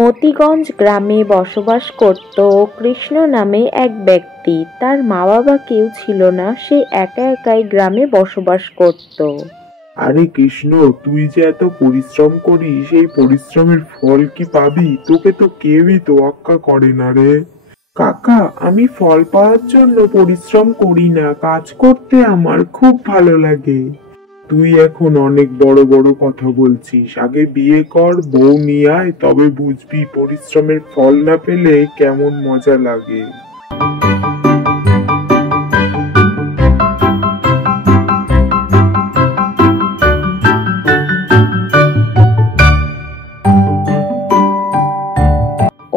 মতিগঞ্জ গ্রামে বসবাস করত কৃষ্ণ নামে এক ব্যক্তি। তার মা বাবা কেউ ছিল না, সে একা একাই গ্রামে বসবাস করত। আরে কৃষ্ণ, তুই যে এত পরিশ্রম করিস, এই পরিশ্রমের ফল কি পাবি? তোকে তো কেউই তোয়াক্কা করে না রে। কাকা, আমি ফল পাওয়ার জন্য পরিশ্রম করি না, কাজ করতে আমার খুব ভালো লাগে। তুই এখন অনেক বড় বড় কথা বলছিস, আগে বিয়ে কর, বউ নিয়ে আয়, তবে বুঝবি পরিশ্রমের ফল না পেলে কেমন মজা লাগে।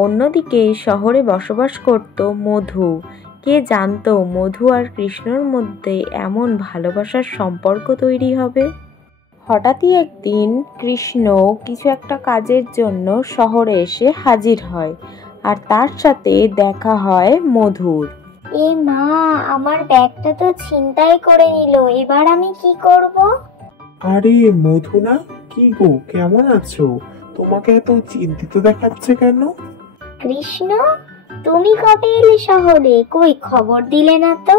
অন্যদিকে শহরে বসবাস করত মধু। কে জানতো মধু আর কৃষ্ণর মধ্যে এমন ভালোবাসার সম্পর্ক তৈরি হবে। হঠাৎই একদিন কৃষ্ণ কিছু একটা কাজের জন্য শহরে এসে হাজির হয়, আর তার সাথে দেখা হয় মধুর। এ মা, আমার ব্যাগটা তো ছিনতাই করে নিল, এবার আমি কি করব? আরে মধু না, কি গো, কেমন আছো? তোমাকে এত চিন্তিত দেখাচ্ছে কেন? কৃষ্ণ, তুমি কবে এলে শহরে? কই খবর দিলে না তো?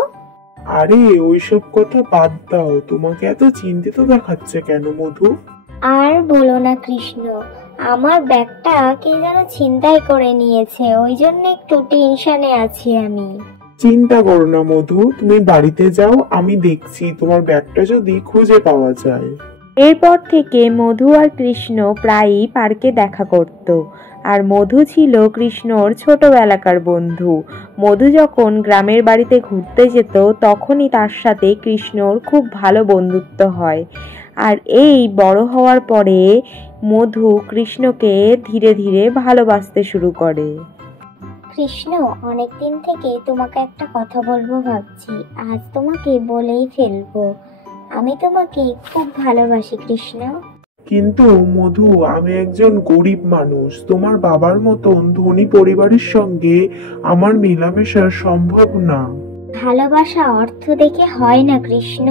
আরে ওইসব কথা বাদ দাও, তোমাকে এত চিন্তিত দেখাচ্ছে কেন মধু? আর বলো না কৃষ্ণ, আমার ব্যাগটা কে যেন ছিনতাই করে নিয়েছে, ওই জন্য একটু টেনশনে আছি আমি। চিন্তা করো না মধু, তুমি বাড়িতে যাও, আমি দেখছি তোমার ব্যাগটা যদি খুঁজে পাওয়া যায়। এরপর থেকে মধু আর কৃষ্ণ প্রায়ই পার্কে দেখা করত, আর মধু ছিল কৃষ্ণর ছোটবেলাকার বন্ধু। মধু যখন গ্রামের বাড়িতে ঘুরতে যেত তখনই তার সাথে কৃষ্ণর খুব ভালো বন্ধুত্ব হয়। আর এই বড় হওয়ার পরে মধু কৃষ্ণকে ধীরে ধীরে ভালোবাসতে শুরু করে। কৃষ্ণ, অনেকদিন থেকে তোমাকে একটা কথা বলবো ভাবছি, আজ তোমাকে বলেই ফেলবো। আমি তোমাকে খুব ভালোবাসি কৃষ্ণ। কিন্তু মধু, আমি একজন গরিব মানুষ, তোমার বাবার মতন ধনী পরিবারের সঙ্গে আমার মেলামেশা সম্ভব না। ভালোবাসা অর্থ দেখে হয় না কৃষ্ণ,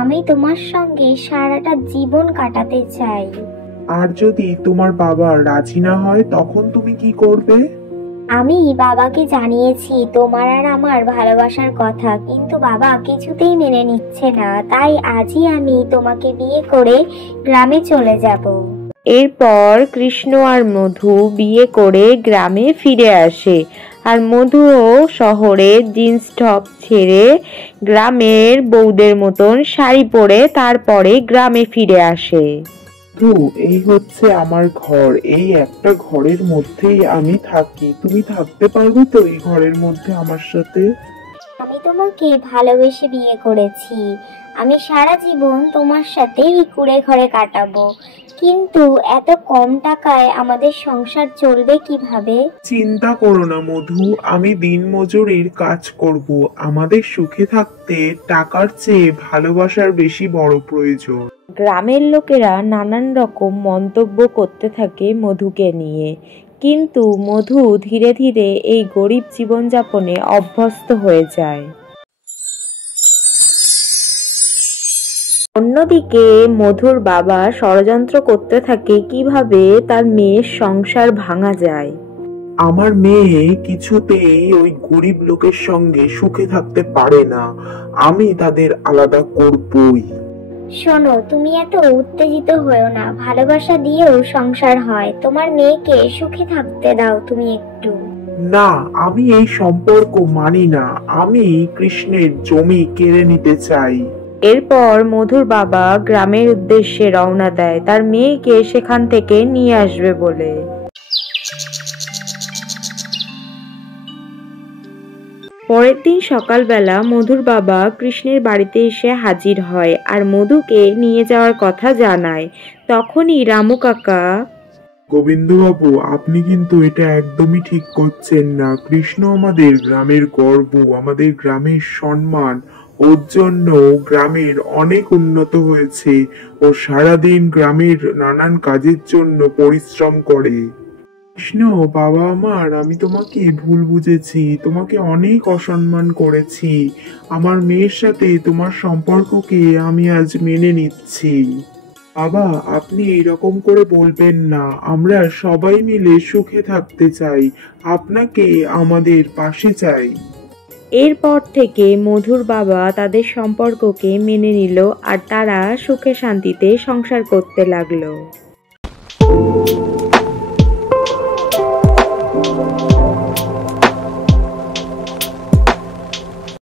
আমি তোমার সঙ্গে সারাটা জীবন কাটাতে চাই। আর যদি তোমার বাবা রাজি না হয় তখন তুমি কি করবে? আমি বাবাকে জানিয়েছি তোমার আর আমার ভালোবাসার কথা, কিন্তু বাবা কিছুতেই মেনে নিচ্ছে না, তাই আজই আমি তোমাকে বিয়ে করে গ্রামে চলে যাব। এরপর কৃষ্ণ আর মধু বিয়ে করে গ্রামে ফিরে আসে, আর মধুও শহরে জিন্স টপ ছেড়ে গ্রামের বউদের মতন শাড়ি পরে তারপরে গ্রামে ফিরে আসে। এই হচ্ছে আমার ঘর, এই একটা ঘরের মধ্যেই আমি থাকি, তুমি থাকতে পারবে তো এই ঘরের মধ্যে আমার সাথে? আমি তোমাকে ভালোবেসে বিয়ে করেছি, আমি সারা জীবন তোমার সাথে এই কুঁড়ে ঘরে কাটাবো, কিন্তু এত কম টাকায় আমাদের সংসার চলবে কিভাবে? চিন্তা করো না মধু, আমি দিনমজুরির কাজ করব, আমাদের সুখে থাকতে টাকার চেয়ে ভালোবাসার বেশি বড় প্রয়োজন। গ্রামের লোকেরা নানান রকম মন্তব্য করতে থাকে মধুকে নিয়ে, কিন্তু মধু ধীরে ধীরে এই গরিব জীবনযাপনে অভ্যস্ত হয়ে যায়। অন্যদিকে মধুর বাবা ষড়যন্ত্র করতে থাকে কিভাবে তার মেয়ের সংসার ভাঙা যায়। আমার মেয়ে কিছুতেই ওই গরিব লোকের সঙ্গে সুখে থাকতে পারে না, আমি তাদের আলাদা করবই। শোনো, তুমি এত উত্তেজিত হয়েও না, ভালোবাসা দিয়েও সংসার হয়, তোমার মেয়েকে সুখে থাকতে দাও তুমি একটু। না, আমি এই সম্পর্ক মানি না, আমি কৃষ্ণের জমি কেড়ে নিতে চাই। এরপর মধুর বাবা গ্রামের উদ্দেশ্যে রওনা দেয় তার মেয়েকে সেখান থেকে নিয়ে আসবে বলে। পরের দিন সকালবেলা মধুর বাবা কৃষ্ণের বাড়িতে এসে হাজির হয় আর মধুকে নিয়ে যাওয়ার কথা জানায়। তখনই রামু কাকা, গোবিন্দবাবু, আপনি কিন্তু এটা একদমই ঠিক করছেন না। কৃষ্ণ আমাদের গ্রামের গর্ব, আমাদের গ্রামের সম্মান, ওর জন্য গ্রামের অনেক উন্নত হয়েছে। ও সারাদিন গ্রামের নানান কাজের জন্য পরিশ্রম করে। কৃষ্ণ বাবা আমার, আমি তোমাকে ভুল বুঝেছি, তোমাকে অনেক অসম্মান করেছি। আমার মেয়ের সাথে তোমার সম্পর্ককে আমি আজ মেনে নিচ্ছি। বাবা, আপনি এইরকম করে বলবেন না। আমরা সবাই মিলে সুখে থাকতে চাই। আপনাকে আমাদের পাশে চাই। এরপর থেকে মধুর বাবা তাদের সম্পর্ককে মেনে নিল আর তারা সুখে শান্তিতে সংসার করতে লাগলো।